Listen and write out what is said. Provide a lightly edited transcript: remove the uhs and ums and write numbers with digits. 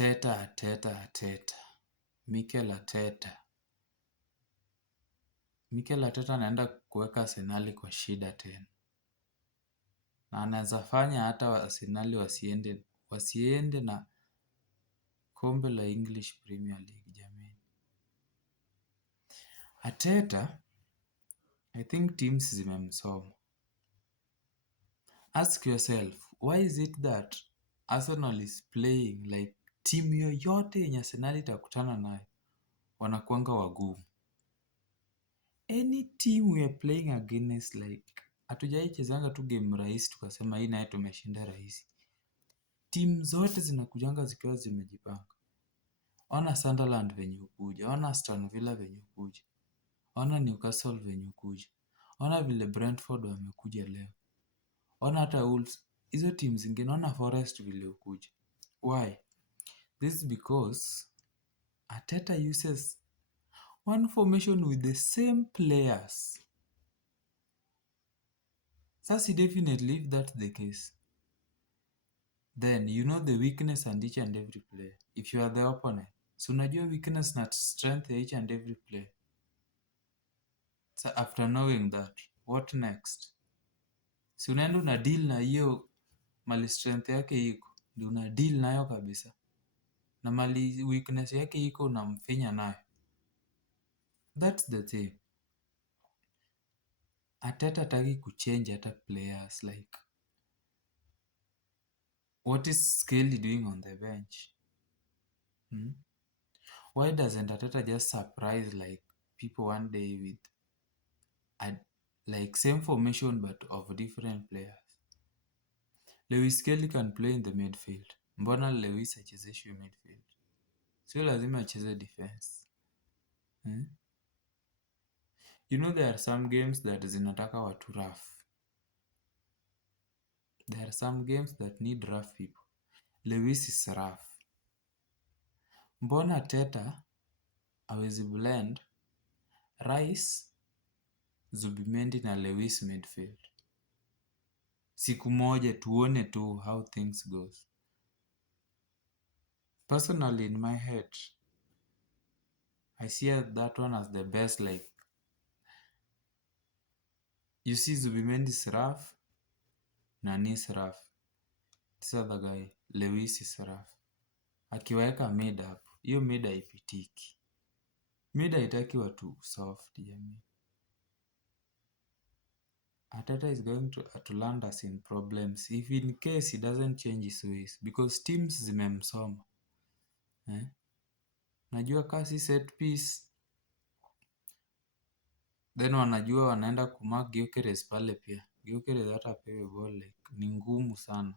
Arteta. Mikel Arteta. Mikel Arteta anaenda kuweka Arsenali kwa shida tena. Na anaweza fanya hata Arsenali wasiende na kombe la English Premier League jamani. Arteta, I think teams zimemsoma. Ask yourself, why is it that Arsenal is playing like team yoyote yenye Arsenal itakutana nayo wanakuanga wagumu. Any team we are playing against, like hatujai chezanga tu game rahisi tukasema hii naye tumeshinda rahisi. Team zote zinakujanga zikiwa zimejipanga. Ona Sunderland venye ukuja, ona Aston Villa venye ukuja, ona Newcastle venye ukuja, ona vile Brentford wamekuja leo, ona hata Wolves. Hizo team zingine, ona Forest vile ukuja. Why? This is because Arteta uses one formation with the same players. Sasa definitely if that's the case, then you know the weakness and each and every player. If you are the opponent, so unajua weakness na strength ya each and every player. So after knowing that, what next? Si unaenda una deal na hiyo mali strength yake iko, ndio una deal nayo kabisa. Na mali weakness yake iko unamfinya nayo. That's the thing. Arteta hataki kuchange hata players, like what is Skelly doing on the bench? Why doesn't Arteta just surprise like people one day with like same formation but of different players? Lewis Skelly can play in the midfield. Mbona Lewis achezeshwe midfield? Sio lazima acheze defense. You know there are some games that zinataka watu rough. There are some games that need rough people. Lewis is rough. Mbona Arteta hawezi blend Rice, Zubimendi na Lewis midfield? Siku moja tuone tu how things goes. Personally in my head, I see that one as the best. Like you see Zubimendi is rough, Nani is rough. This other guy, Lewis is rough. Akiwaeka mid up, hiyo mid haipitiki. Mid haitaki watu soft jamii. Arteta is going to land us in problems if in case he doesn't change his ways, because teams zimemsoma. Najua kasi set piece, then wanajua wanaenda kumark Gyökeres pale pia. Gyökeres hata apewe ball like ni ngumu sana.